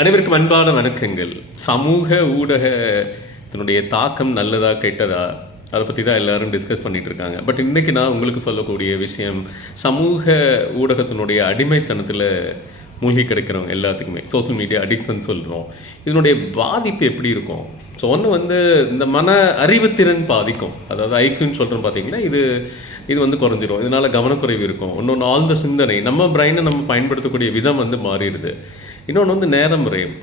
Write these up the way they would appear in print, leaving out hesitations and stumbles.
அனைவருக்கும் அன்பான வணக்கங்கள். சமூக ஊடகத்தினுடைய தாக்கம் நல்லதா கெட்டதா அதை பற்றி தான் எல்லாரும் டிஸ்கஸ் பண்ணிட்டு இருக்காங்க. பட் இன்றைக்கி நான் உங்களுக்கு சொல்லக்கூடிய விஷயம், சமூக ஊடகத்தினுடைய அடிமைத்தனத்தில் மூழ்கி கிடைக்கிறவங்க எல்லாத்துக்குமே சோசியல் மீடியா அடிக்ஷன் சொல்கிறோம். இதனுடைய பாதிப்பு எப்படி இருக்கும்? ஸோ ஒன்று இந்த மன அறிவுத்திறன் பாதிக்கும். அதாவது ஐக்கியூன்னு சொல்கிறோம் பார்த்தீங்கன்னா, இது குறைஞ்சிரும். இதனால் கவனக்குறைவு இருக்கும். இன்னொன்று ஆழ்ந்த சிந்தனை, நம்ம பிரெயினை நம்ம பயன்படுத்தக்கூடிய விதம் மாறிடுது. இன்னொன்று நேரம் விரயம்.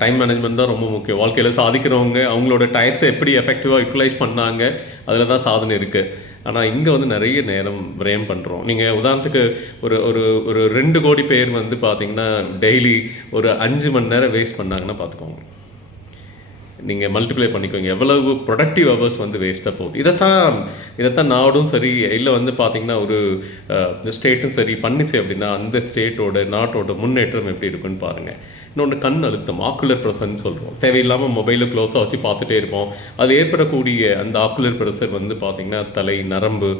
டைம் மேனேஜ்மெண்ட் தான் ரொம்ப முக்கியம். வாழ்க்கையில் சாதிக்கிறவங்க அவங்களோட டயத்தை எப்படி எஃபெக்டிவாக யூட்டிலைஸ் பண்ணாங்க, அதில் தான் சாதனை இருக்குது. ஆனால் இங்கே நிறைய நேரம் விரயம் பண்ணுறோம். நீங்கள் உதாரணத்துக்கு ஒரு ஒரு ஒரு 2 கோடி பேர் பார்த்தீங்கன்னா டெய்லி ஒரு 5 மணி நேரம் வேஸ்ட் பண்ணாங்கன்னா பார்த்துக்கோங்க. நீங்கள் மல்டிப்ளை பண்ணிக்கோங்க, எவ்வளவு ப்ரொடக்டிவ் ஹவர்ஸ் வேஸ்ட்டாக போகுது. இதைத்தான் நாடும் சரி இல்லை பார்த்தீங்கன்னா ஒரு ஸ்டேட்டும் சரி பண்ணிச்சு அப்படின்னா அந்த ஸ்டேட்டோட நாட்டோட முன்னேற்றம் எப்படி இருக்குன்னு பாருங்கள். இன்னொன்று கண் அழுத்தம், ஆக்குலர் ப்ரெஷர்னு சொல்கிறோம். தேவையில்லாமல் மொபைலை க்ளோஸாக வச்சு பார்த்துட்டே இருப்போம். அது ஏற்படக்கூடிய அந்த ஆக்குலர் ப்ரெஷர் பார்த்தீங்கன்னா தலை, நரம்பு,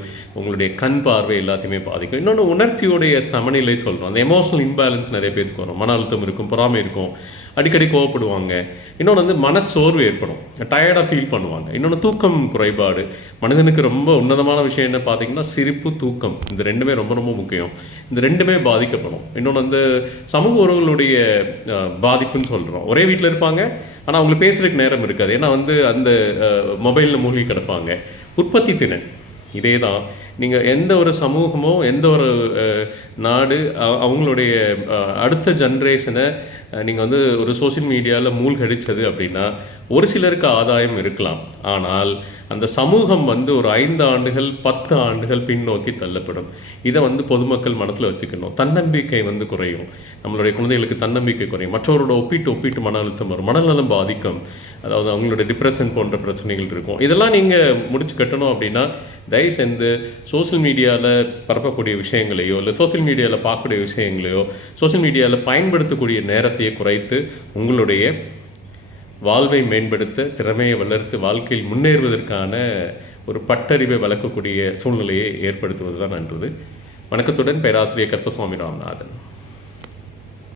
உங்களுடைய கண் பார்வை எல்லாத்தையுமே பாதிக்கும். இன்னொன்று உணர்ச்சியோடைய சமநிலை சொல்கிறோம். அந்த எமோஷனல் இம்பேலன்ஸ் நிறைய பேருக்கு வரும். மன அழுத்தம் இருக்கும், பொறாமை இருக்கும், அடிக்கடி கோவப்படுவாங்க. இன்னொன்று மனச்சோர்வு ஏற்படும், டயர்டாக ஃபீல் பண்ணுவாங்க. இன்னொன்று தூக்கம் குறைபாடு. மனிதனுக்கு ரொம்ப உன்னதமான விஷயம் என்ன பார்த்தீங்கன்னா சிரிப்பு, தூக்கம். இந்த ரெண்டுமே ரொம்ப ரொம்ப முக்கியம். இந்த ரெண்டுமே பாதிக்கப்படும். இன்னொன்று சமூக உறவுகளுடைய பாதிப்புன்னு சொல்கிறோம். ஒரே வீட்டில் இருப்பாங்க, ஆனால் அவங்களுக்கு பேசுகிறதுக்கு நேரம் இருக்காது. ஏன்னா அந்த மொபைலில் மூழ்கி கிடப்பாங்க. உற்பத்தி திறன் இதே தான். நீங்கள் எந்த ஒரு சமூகமோ எந்த ஒரு நாடு அவங்களுடைய அடுத்த ஜென்ரேஷனை நீங்கள் ஒரு சோசியல் மீடியாவில் மூழ்கடிச்சது அப்படின்னா ஒரு சிலருக்கு ஆதாயம் இருக்கலாம். ஆனால் அந்த சமூகம் ஒரு 5 ஆண்டுகள் 10 ஆண்டுகள் பின்னோக்கி தள்ளப்படும். இதை பொதுமக்கள் மனசில் வச்சுக்கணும். தன்னம்பிக்கை குறையும். நம்மளுடைய குழந்தைகளுக்கு தன்னம்பிக்கை குறையும். மற்றவரோட ஒப்பிட்டு மன அழுத்தம் வரும், மனநலம் பாதிக்கும். அதாவது அவங்களுடைய டிப்ரெஷன் போன்ற பிரச்சனைகள் இருக்கும். இதெல்லாம் நீங்கள் முடிச்சு கட்டணும் அப்படின்னா தயவு செஞ்சு சோசியல் மீடியாவில் பரப்பக்கூடிய விஷயங்களையோ இல்லை சோசியல் மீடியாவில் பார்க்கக்கூடிய விஷயங்களையோ சோசியல் மீடியாவில் பயன்படுத்தக்கூடிய நேரத்தையே குறைத்து உங்களுடைய வாழ்வை மேம்படுத்த, திறமையை வளர்த்து வாழ்க்கையில் முன்னேறுவதற்கான ஒரு பட்டறிவை வளர்க்கக்கூடிய சூழ்நிலையை ஏற்படுத்துவது தான் நன்றது. வணக்கத்துடன் பேராசிரியர் கற்பசுவாமி ராமநாதன்.